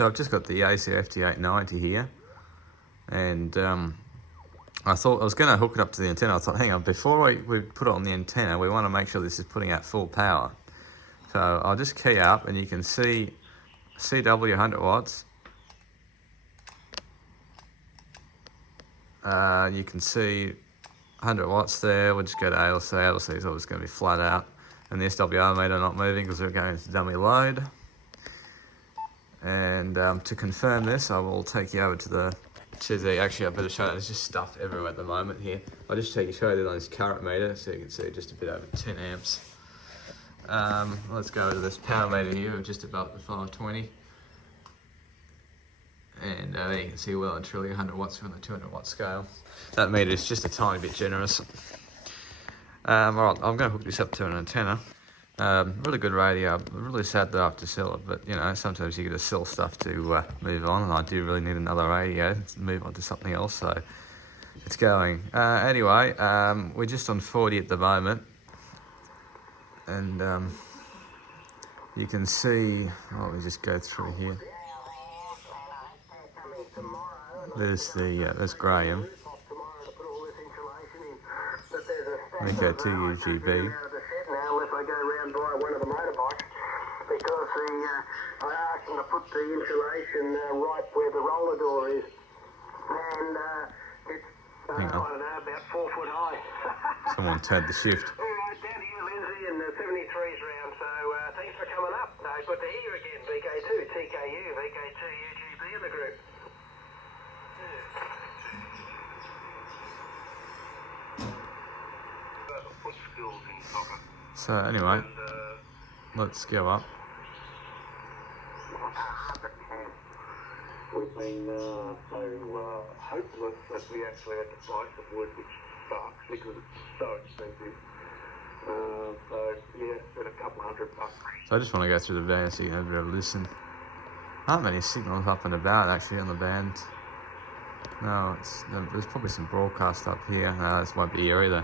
So I've just got the Yaesu FT-890 here, and I thought I was going to hook it up to the antenna. I thought, hang on, before we put it on the antenna, we want to make sure this is putting out full power. So I'll just key up, and you can see CW 100 watts. You can see 100 watts there. We'll just go to ALC. ALC is always going to be flat out. And the SWR meter not moving because we're going to dummy load. And to confirm this, I will take you over to the Chizzy. Actually, I better show you, there's just stuff everywhere at the moment here. I'll just show you on this current meter so you can see just a bit over 10 amps. Let's go to this power meter here of just above the 520. And there you can see well and truly 100 watts on the 200 watt scale. That meter is just a tiny bit generous. Alright, I'm going to hook this up to an antenna. Really good radio. I'm really sad that I have to sell it, but you know, sometimes you got to sell stuff to move on, and I do really need another radio to move on to something else, so it's going. Anyway, we're just on 40 at the moment, and you can see, let me just go through here. There's there's Graham. We go to UGB. Because I asked them to put the insulation right where the roller door is, and it's I don't know, about 4 foot high. Someone turned the shift. All right, down to you, Lindsay, and the 73's round. So thanks for coming up. Good to hear you again, VK2, TKU, VK2, UGB in the group. So anyway, let's go up. We've been so hopeless that we actually had to buy some wood, which sucks because it's so expensive. So yeah, spent a couple $100. So I just want to go through the band so you can have a bit of a listen. Aren't many signals up and about actually on the band. No, there's probably some broadcast up here. No, this won't be here either.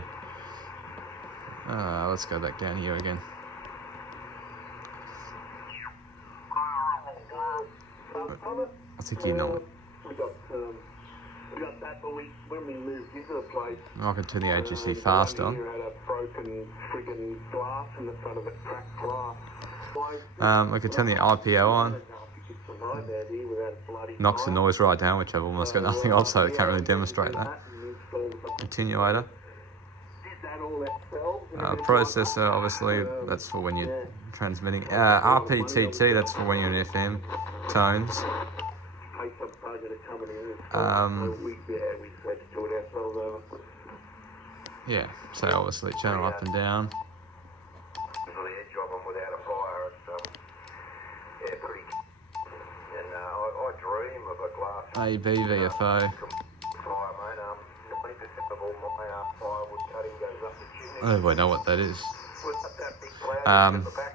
Let's go back down here again. I think you know it. We got that, but when we moved into the place, I can turn the AGC fast on. had a broken friggin' glass in the front of it, cracked glass. We can turn the IPO on. Knocks the noise right down, which I've almost got nothing of, so I can't really demonstrate that. Continuator. Processor, obviously, that's for when you're transmitting. RPTT, that's for when you're in FM tones. Yeah, so obviously channel up and down. AB, VFO. I don't really know what that is.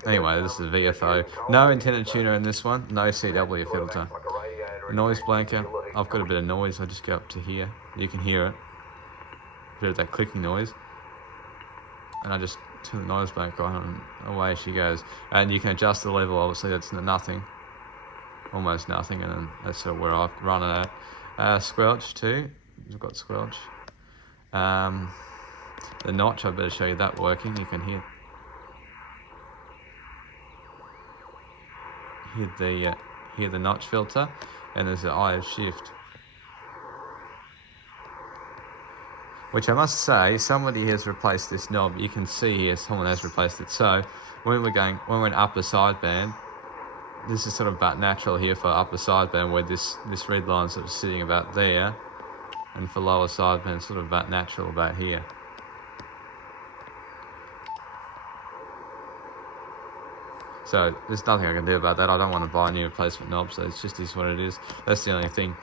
Anyway, this is VFO. No antenna tuner in this one. No CW filter. Noise blanker. I've got a bit of noise. I just go up to here. You can hear it. A bit of that clicking noise. And I just turn the noise blanker on and away she goes. And you can adjust the level. Obviously, that's nothing. Almost nothing. And then that's sort of where I've run it at. Squelch too. We've got squelch. The notch, I better show you that working. You can hear the notch filter, and there's the eye of shift, which I must say somebody has replaced this knob. You can see here someone has replaced it. So when we're in upper sideband, this is sort of about natural here for upper sideband, where this red line sort of sitting about there, and for lower sideband sort of about natural about here. So there's nothing I can do about that. I don't want to buy a new replacement knob, so it's just is what it is. That's the only thing.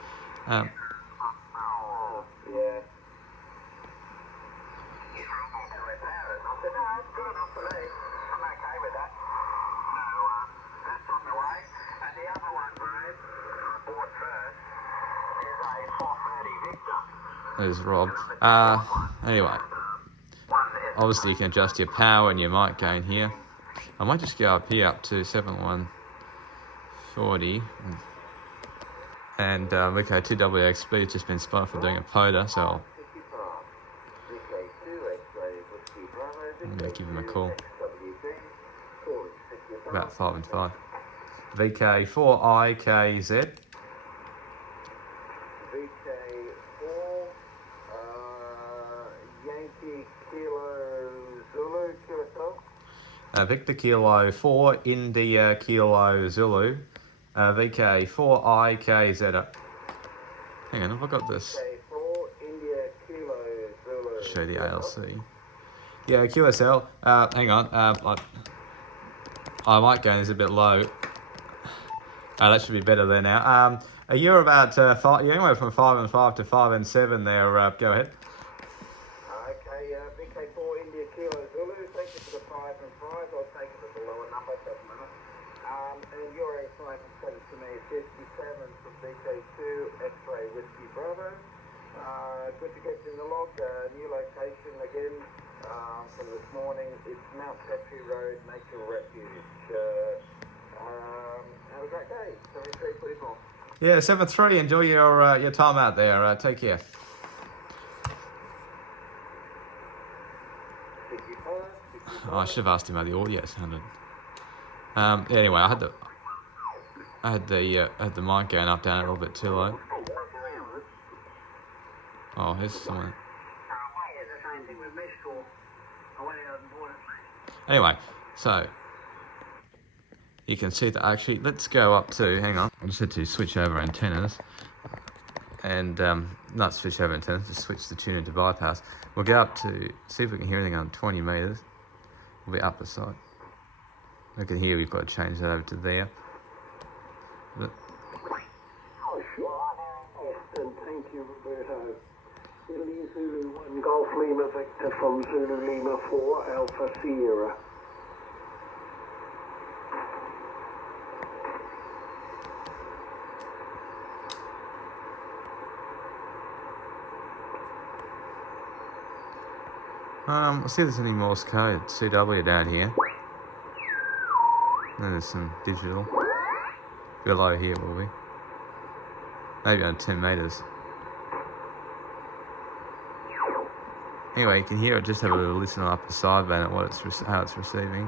There's Rob. Anyway, obviously you can adjust your power and your mic gain here. I might just go up here up to 7140. And VK2WXB has just been spotted for doing a PODA, so I'm going to give him a call. About 5 and 5. VK4IKZ. VK4, Yankee Kilo Zulu, QSL. Victor Kilo 4, India Kilo Zulu. VK4IKZ. Hang on, have I got this? VK4, India Kilo Zulu. Show the ALC. Yeah, QSL. Hang on. I might go in, it's a bit low. That should be better there now. You're about five. You're anywhere from 5 and 5 to 5 and 7 there. Go ahead. Okay, VK4 India Kilo Zulu. Thank you for the 5 and 5. I'll take it as a lower number, doesn't matter. And your A5 is set to me 57 from VK2 X-Ray Whiskey Bravo. Good to get you in the log. New location again from this morning. It's Mount Petrie Road, Nature Refuge. Have a great day. 7344. Yeah, 7-3. Enjoy your time out there. Take care. 65, Oh, I should have asked him how the audio sounded. Anyway, I had the mic going up down a little bit too low. Oh, here's someone. Anyway, so you can see that actually. Let's go up to. Hang on, I just had to switch over antennas, and not switch over antennas. Just switch the tune into bypass. We'll go up to see if we can hear anything on 20 meters. We'll be upper side. Look at here. We've got to change that over to there. But, thank you, Roberto. Italy Zulu 1 Golf Lima Victor from Zulu Lima 4 Alpha Sierra. let's see if there's any Morse code. CW down here. And there's some digital. Below here will be. Maybe on 10 meters. Anyway, you can hear it. Just have a little listen on upper sideband at what how it's receiving.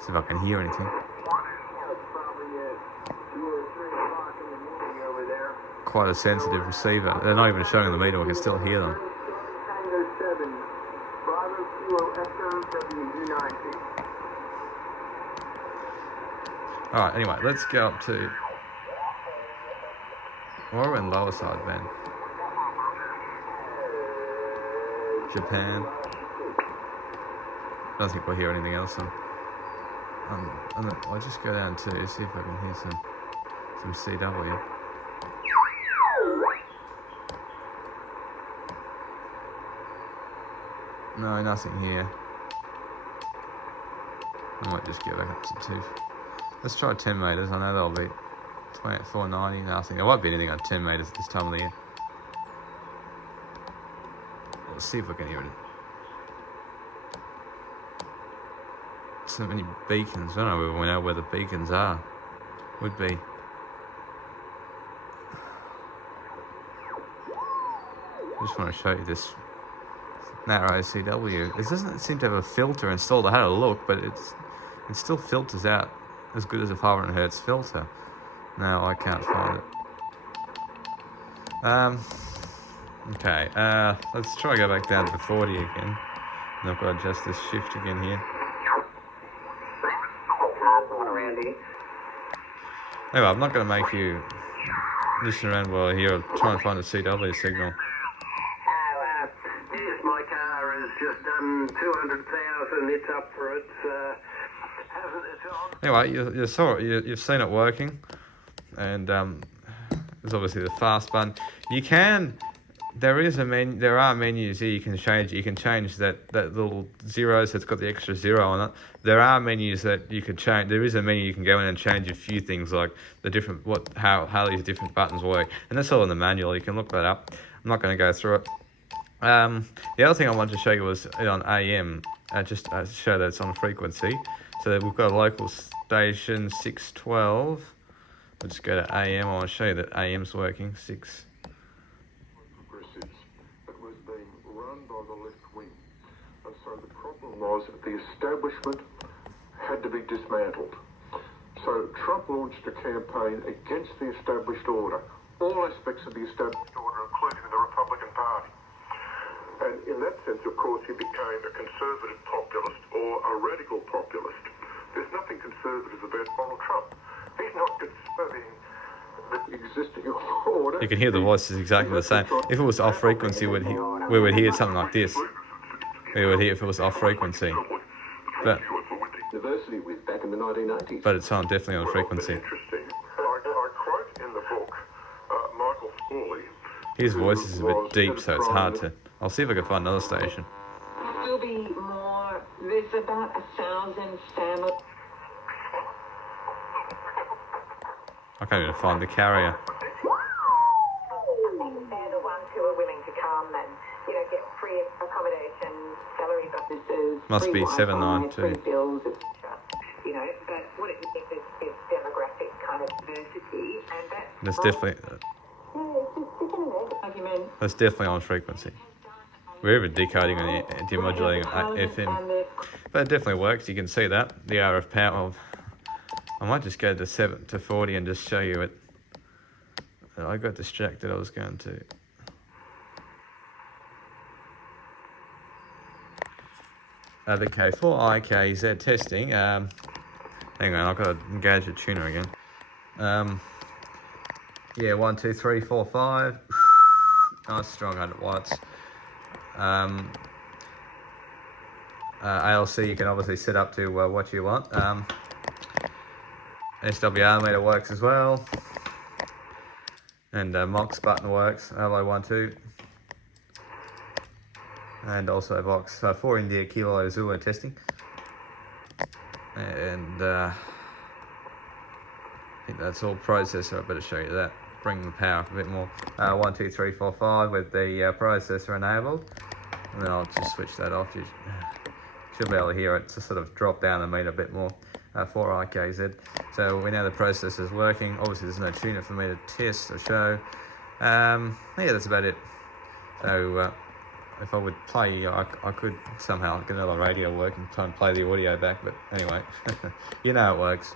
See if I can hear anything. Quite a sensitive receiver. They're not even showing the meter. We can still hear them. Alright, anyway, let's go up to... Or we're in lower sideband. Japan. I don't think we'll hear anything else. I'll just go down to see if I can hear some CW. No, nothing here. I might just go back up to 2. Let's try 10 meters. I know that'll be 490. Nothing. There won't be anything on 10 meters at this time of the year. Let's see if we can hear it. So many beacons. I don't know if we know where the beacons are. Would be. I just want to show you this narrow CW. It doesn't seem to have a filter installed. I had a look, but it still filters out as good as a 500 Hertz filter. No, I can't find it. Okay, let's try to go back down to the 40 again. And I've got to adjust this shift again here. Anyway, I'm not going to make you listen around while I hear try and find a CW signal. Yes, my car has just done 200,000. It's up for it. Anyway, you've seen it working, and there's obviously the fast button. There are menus here you can change. You can change that little zero, so it's got the extra 0 on it. There are menus that you could change. There is a menu you can go in and change a few things, like the different how these different buttons work, and that's all in the manual. You can look that up. I'm not going to go through it. The other thing I wanted to show you was on AM, just to show that it's on frequency. So we've got a local station, 612. We'll just go to AM. I want to show you that AM's working. 6. Progressives. It was being run by the left wing. And so the problem was that the establishment had to be dismantled. So Trump launched a campaign against the established order, all aspects of the established order, including the Republican Party. And in that sense, of course, he became a conservative populist or a radical populist. There's nothing conservative about Donald Trump. He's not conserving the existing order. You can hear the voice is exactly the same. If it was off frequency, we would hear something like this. We would hear if it was off frequency. But University with back in the 1990s. But it's on definitely on frequency. Interesting. I quote in the book Michael Fawley. His voice is a bit deep, so it's hard to. I'll see if I can find another station. There'll be more. There's about 1,000 families. I can't even find the carrier. They're the ones who are willing to come and, get free accommodation, salary bonuses, Must free be Wi-Fi, 792. free bills, etc. But what it needs is demographic kind of diversity, and That's definitely argument. that's definitely on frequency. We're even decoding and demodulating on FM, but it definitely works. You can see that the RF power of. I might just go to 7 to 40 and just show you it. I got distracted. I was going to. Okay, for IKZ testing. Hang on, I've got to engage the tuner again. Yeah, 1, 2, 3, 4, 5. Nice, strong 100 watts. ALC you can obviously set up to what you want. SWR meter works as well, and MOX button works, LO12, and also Vox. So 4 India Kilo Zulu testing, and I think that's all processor. I better show you that. Bring the power up a bit more. 1, 2, 3, 4, 5 with the processor enabled, and then I'll just switch that off. You should be able to hear it to sort of drop down the meter a bit more. For IKZ. So we know the processor is working. Obviously there's no tuner for me to test or show. Yeah, that's about it. So if I would play, I could somehow get another radio working, try and play the audio back, but anyway, you know it works.